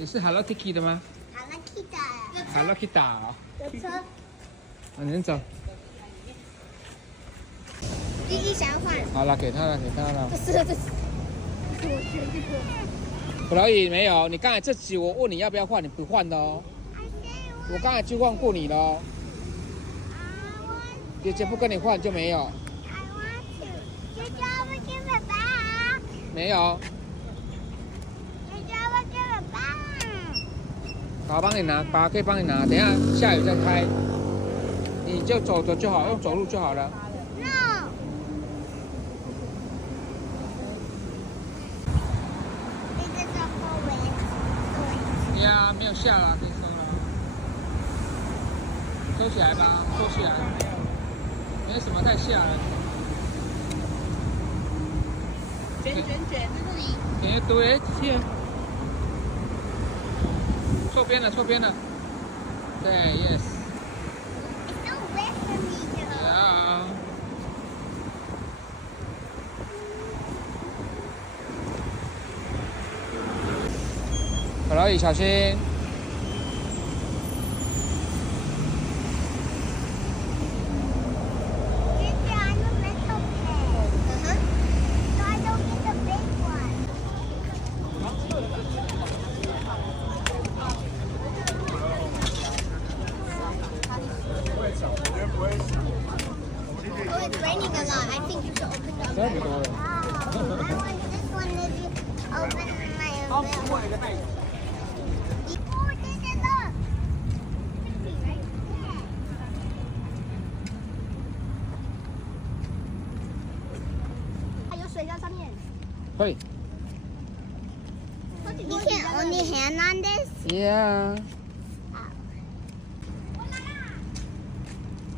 你是 Hello Kitty 的吗 Hello Kitty。 ？Hello Kitty 哦。有车。你先走。弟弟想要换。好了，给他了，给他了。这是我决定的。不可以，没有。你刚才这集我问你要不要换，你不换的哦。我刚才就换过你了哦。姐姐不跟你换就没有。没有。爸帮你拿，爸可以帮你拿。等一下下雨再开，你就走着就好，用走路就好了。No。呀，没有下了，可以收了。收起来吧，收起来。没什么太下了。卷卷卷，在这里。对，切。错边了，错边了。对 ，yes。呀。小老宇，小心。It's raining a lot. I think you should open the 差不多了。I want this one to open my umbrella. Oh, this is look. 有水在上面。可以。You can only hand on this. Yeah。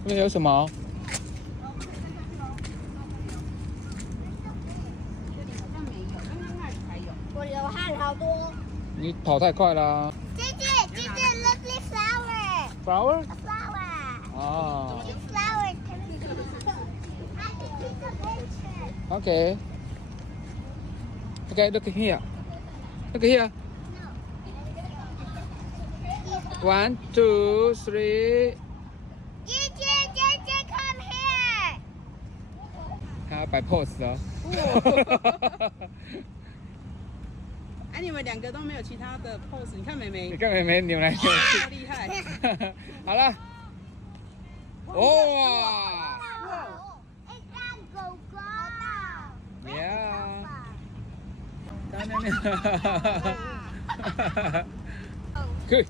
这边有什么？我流汗好多。你跑太快了。姐姐，look this flower. Flower？ A flower. 哦。 This flower can be. I can take a picture. Okay. Okay, look here. Look here. No. 1, 2, 3. 姐姐 come here. 还要摆 pose 哦。哎，你们两个都没有其他的 pose， 你看妹妹，你看妹妹扭来扭去，超厉害。好了。哇！ It's that go-go. Yeah. 当然了。可以。